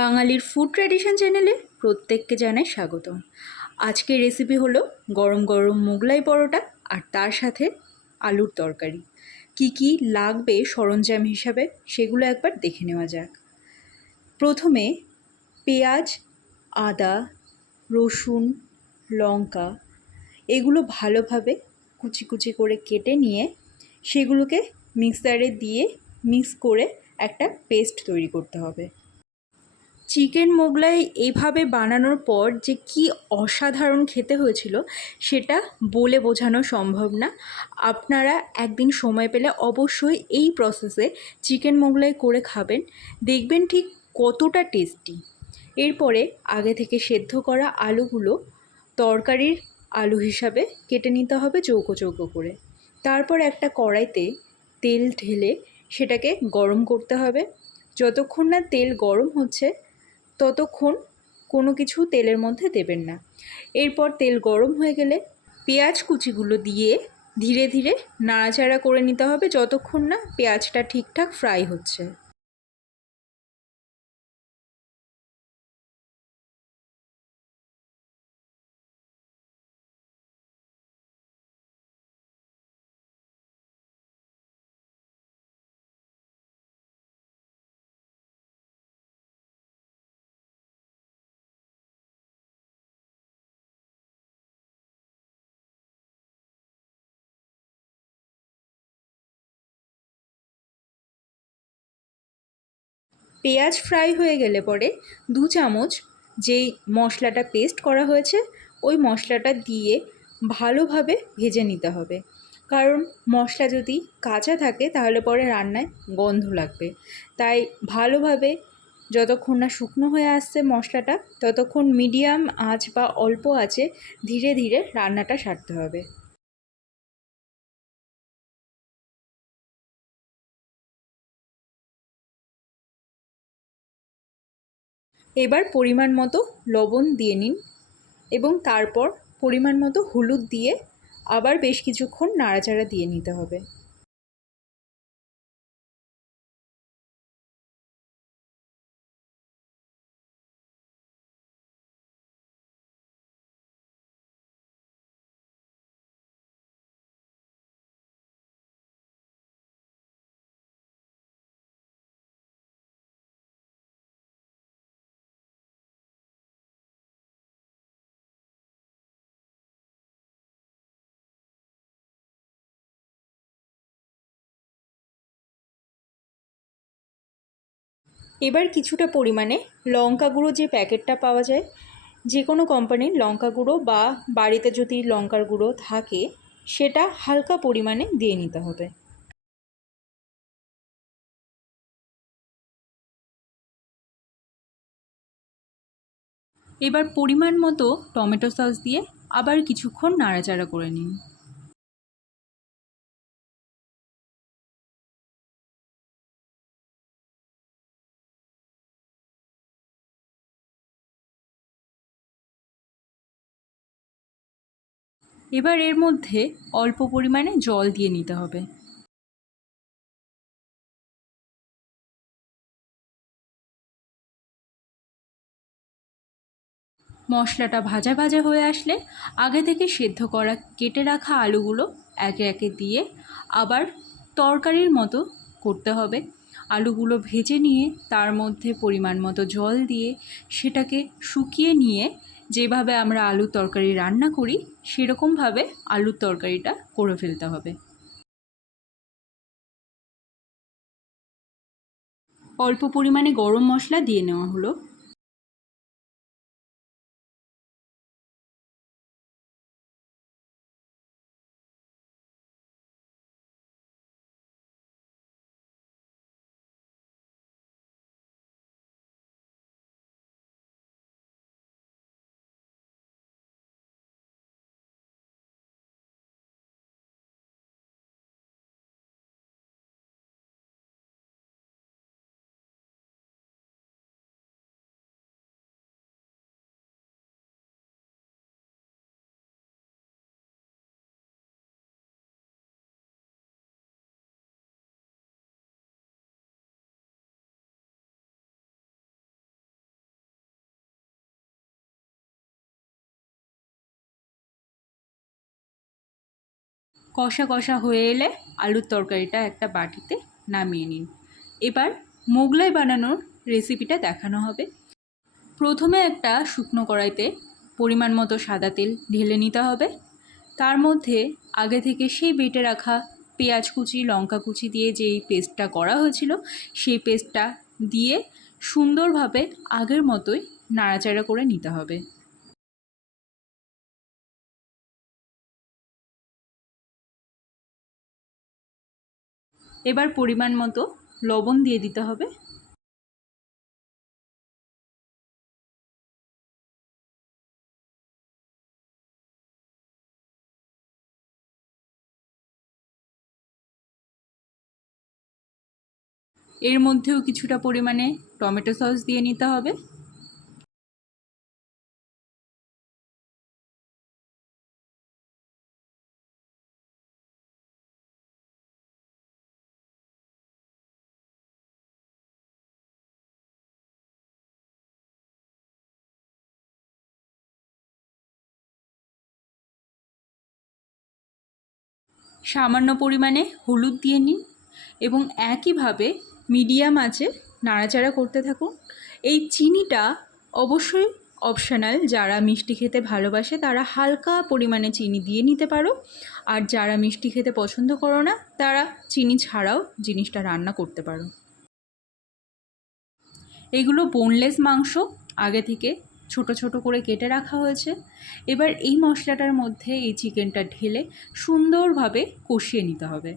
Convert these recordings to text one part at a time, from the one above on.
বাঙালির food tradition চ্যানেলে প্রত্যেককে জানাই স্বাগতম। আজকের রেসিপি হলো গরম গরম মোগলাই পরোটা আর তার সাথে আলুর তরকারি। কি কি লাগবে সরঞ্জাম হিসাবে সেগুলো একবার দেখে নেওয়া যাক। প্রথমে পেঁয়াজ, আদা, রসুন, লঙ্কা এগুলো ভালোভাবে কুচি কুচি করে কেটে নিয়ে সেগুলোকে মিক্সারে দিয়ে মিক্স করে একটা পেস্ট তৈরি করতে হবে। চিকেন মোগলাই এইভাবে বানানোর পর যে কি অসাধারণ খেতে হয়েছিল সেটা বলে বোঝানো সম্ভব না। আপনারা একদিন সময় পেলে অবশ্যই এই প্রসেসে চিকেন মোগলাই করে খাবেন, দেখবেন ঠিক কতটা টেস্টি। এরপরে আগে থেকে সেদ্ধ করা আলুগুলো তরকারির আলু হিসাবে কেটে নিতে হবে চৌকো চৌকো করে। তারপর একটা কড়াইতে তেল ঢেলে সেটাকে গরম করতে হবে। যতক্ষণ না তেল গরম হচ্ছে ততক্ষণ কোনো কিছু তেলের মধ্যে দেবেন না। এরপর তেল গরম হয়ে গেলে পেঁয়াজ কুচিগুলো দিয়ে ধীরে ধীরে নাড়াচাড়া করে নিতে হবে যতক্ষণ না পেঁয়াজটা ঠিকঠাক ফ্রাই হচ্ছে। পেঁয়াজ ফ্রাই হয়ে গেলে পরে 2 চামচ যেই মশলাটা পেস্ট করা হয়েছে ওই মশলাটা দিয়ে ভালোভাবে ভেজে নিতে হবে, কারণ মশলা যদি কাঁচা থাকে তাহলে পরে রান্নায় গন্ধ লাগবে। তাই ভালোভাবে যতক্ষণ না শুকনো হয়ে আসছে মশলাটা ততক্ষণ মিডিয়াম আঁচ বা অল্প আঁচে ধীরে ধীরে রান্নাটা সারতে হবে। এবার পরিমাণ মতো লবণ দিয়ে নিন এবং তারপর পরিমাণ মতো হলুদ দিয়ে আবার বেশ কিছুক্ষণ নাড়াচাড়া দিয়ে নিতে হবে। এবার কিছুটা পরিমাণে লঙ্কা গুঁড়ো, যে প্যাকেটটা পাওয়া যায় যে কোনো কোম্পানির লঙ্কা গুঁড়ো বা বাড়িতে যদি লঙ্কার গুঁড়ো থাকে সেটা হালকা পরিমাণে দিয়ে নিতে হবে। এবার পরিমাণ মতো টমেটো সস দিয়ে আবার কিছুক্ষণ নাড়াচাড়া করে নিন। এবার এর মধ্যে অল্প পরিমাণে জল দিয়ে নিতে হবে। মশলাটা ভাজা ভাজা হয়ে আসলে আগে থেকে সেদ্ধ করা কেটে রাখা আলুগুলো একে একে দিয়ে আবার তরকারির মতো করতে হবে। আলুগুলো ভেজে নিয়ে তার মধ্যে পরিমাণ মতো জল দিয়ে সেটাকে শুকিয়ে নিয়ে যেভাবে আমরা আলুর তরকারি রান্না করি সেরকমভাবে আলুর তরকারিটা করে ফেলতে হবে। অল্প পরিমাণে গরম মশলা দিয়ে নেওয়া হলো। কষা কষা হয়ে এলে আলুর তরকারিটা একটা বাটিতে নামিয়ে নিন। এবার মোগলাই বানানোর রেসিপিটা দেখানো হবে। প্রথমে একটা শুকনো কড়াইতে পরিমাণ মতো সাদা তেল ঢেলে নিতে হবে। তার মধ্যে আগে থেকে সেই বেটে রাখা পেঁয়াজ কুচি, লঙ্কা কুচি দিয়ে যেই পেস্টটা করা হয়েছিল সেই পেস্টটা দিয়ে সুন্দরভাবে আগের মতোই নাড়াচাড়া করে নিতে হবে। এবার পরিমাণ মতো লবণ দিয়ে দিতে হবে। এর মধ্যেও কিছুটা পরিমাণে টমেটো সস দিয়ে নিতে হবে। সামান্য পরিমাণে হলুদ দিয়ে নিন এবং একইভাবে মিডিয়াম আঁচে নাড়াচাড়া করতে থাকুন। এই চিনিটা অবশ্যই অপশনাল, যারা মিষ্টি খেতে ভালোবাসে তারা হালকা পরিমাণে চিনি দিয়ে নিতে পারো, আর যারা মিষ্টি খেতে পছন্দ করো না তারা চিনি ছাড়াও জিনিসটা রান্না করতে পারো। এগুলো বোনলেস মাংস, আগে থেকে ছোট ছোট করে কেটে রাখা হয়েছে। এবার এই মশলাটার মধ্যে এই চিকেনটা ঢেলে সুন্দরভাবে কষিয়ে নিতে হবে।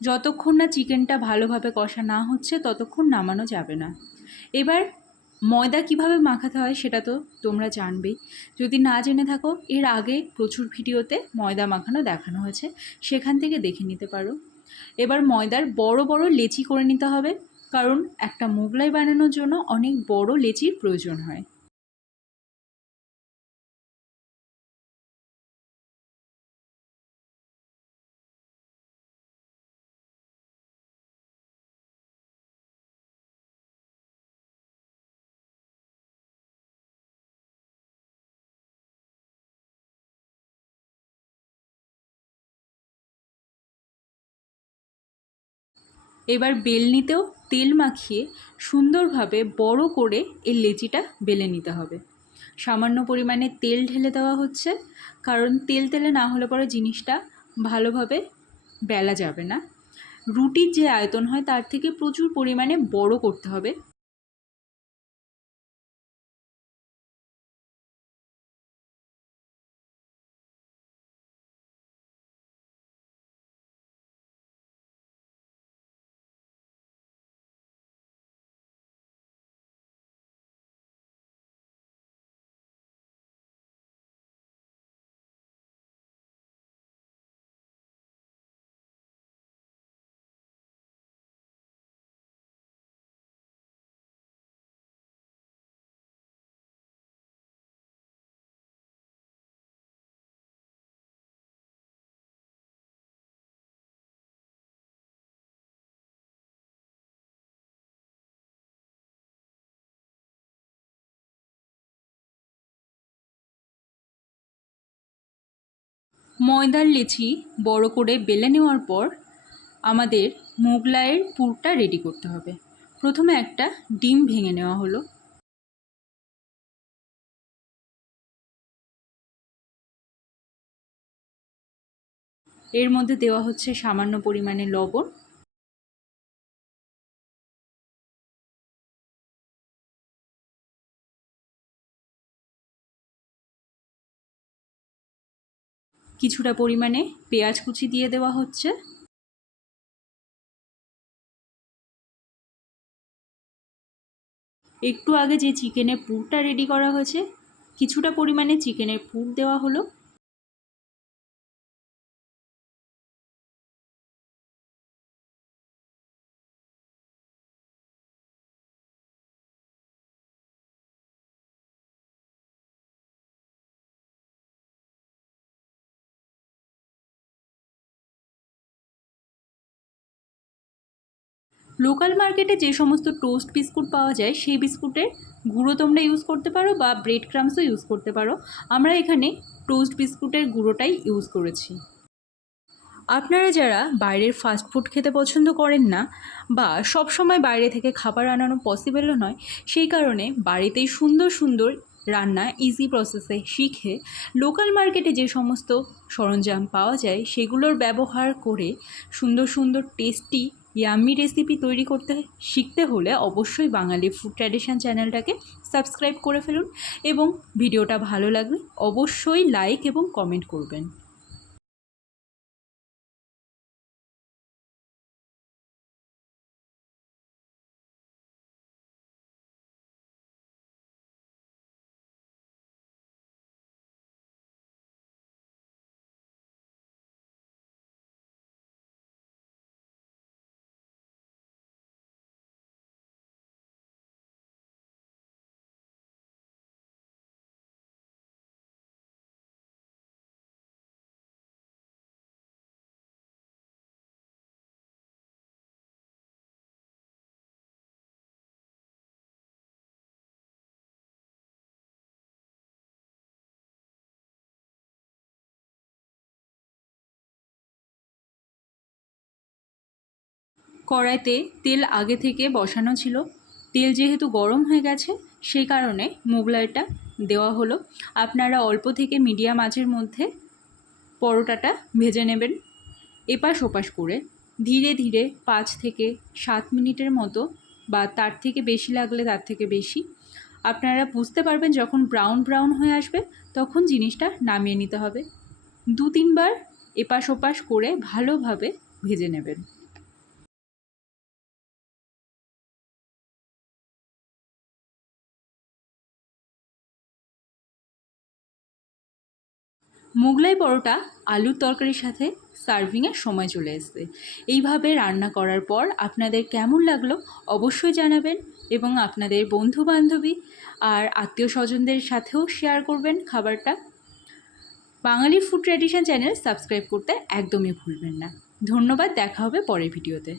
যতক্ষণ না চিকেনটা ভালোভাবে কষা না হচ্ছে ততক্ষণ নামানো যাবে না। এবার ময়দা কিভাবে মাখাতে হয় সেটা তো তোমরা জানবেই। যদি না জেনে থাকো, এর আগে প্রচুর ভিডিওতে ময়দা মাখানো দেখানো হয়েছে, সেখান থেকে দেখে নিতে পারো। এবার ময়দার বড় বড় লেচি করে নিতে হবে, কারণ একটা মোগলাই বানানোর জন্য অনেক বড় লেচির প্রয়োজন হয়। এবার বেলনিতেও তেল মাখিয়ে সুন্দরভাবে বড় করে এই লেচিটা বেলে নিতে হবে। সামান্য পরিমাণে তেল ঢেলে দেওয়া হচ্ছে, কারণ তেল তেলে না হলে পরে জিনিসটা ভালোভাবে বেলা যাবে না। রুটির যে আয়তন হয় তার থেকে প্রচুর পরিমাণে বড় করতে হবে। ময়দার লেচি বড় করে বেলে নেওয়ার পর আমাদের মোগলাইয়ের পুরটা রেডি করতে হবে। প্রথমে একটা ডিম ভেঙে নেওয়া হলো। এর মধ্যে দেওয়া হচ্ছে সামান্য পরিমাণে লবণ, কিছুটা পরিমাণে পেঁয়াজ কুচি দিয়ে দেওয়া হচ্ছে। একটু আগে যে চিকেনের পুরটা রেডি করা হয়েছে কিছুটা পরিমাণে চিকেনের পুর দেওয়া হলো। লোকাল মার্কেটে যে সমস্ত টোস্ট বিস্কুট পাওয়া যায় সেই বিস্কুটের গুঁড়ো তোমরা ইউজ করতে পারো বা ব্রেড ক্রামসও ইউজ করতে পারো। আমরা এখানে টোস্ট বিস্কুটের গুঁড়োটাই ইউজ করেছি। আপনারা যারা বাইরের ফাস্ট ফুড খেতে পছন্দ করেন না বা সব সময় বাইরে থেকে খাবার আনানো পসিবলও নয়, সেই কারণে বাড়িতেই সুন্দর সুন্দর রান্না ইজি প্রসেসে শিখে লোকাল মার্কেটে যে সমস্ত সরঞ্জাম পাওয়া যায় সেগুলোর ব্যবহার করে সুন্দর সুন্দর টেস্টি ইয়াম্মি রেসিপি তৈরি করতে শিখতে হলে অবশ্যই বাঙালি ফুড ট্র্যাডিশন চ্যানেলটাকে সাবস্ক্রাইব করে ফেলুন এবং ভিডিওটা ভালো লাগলে অবশ্যই লাইক এবং কমেন্ট করবেন। কড়াইতে তেল আগে থেকে বসানো ছিল, তেল যেহেতু গরম হয়ে গেছে সেই কারণে মোগলাইটা দেওয়া হলো। আপনারা অল্প থেকে মিডিয়াম আঁচের মধ্যে পরোটাটা ভেজে নেবেন এপাশ ওপাশ করে ধীরে ধীরে 5 থেকে 7 মিনিটের মতো, বা তার থেকে বেশি লাগলে তার থেকে বেশি। আপনারা বুঝতে পারবেন যখন ব্রাউন ব্রাউন হয়ে আসবে তখন জিনিসটা নামিয়ে নিতে হবে। 2-3 বার এপাশ ওপাশ করে ভালোভাবে ভেজে নেবেন। মোগলাই পরোটা আলুর তরকারির সাথে সার্ভিংয়ের সময় চলে এসেছে। এইভাবে রান্না করার পর আপনাদের কেমন লাগলো অবশ্যই জানাবেন এবং আপনাদের বন্ধুবান্ধবী আর আত্মীয় স্বজনদের সাথেও শেয়ার করবেন খাবারটা। বাঙালি ফুড ট্র্যাডিশন চ্যানেল সাবস্ক্রাইব করতে একদমই ভুলবেন না। ধন্যবাদ, দেখা হবে পরের ভিডিওতে।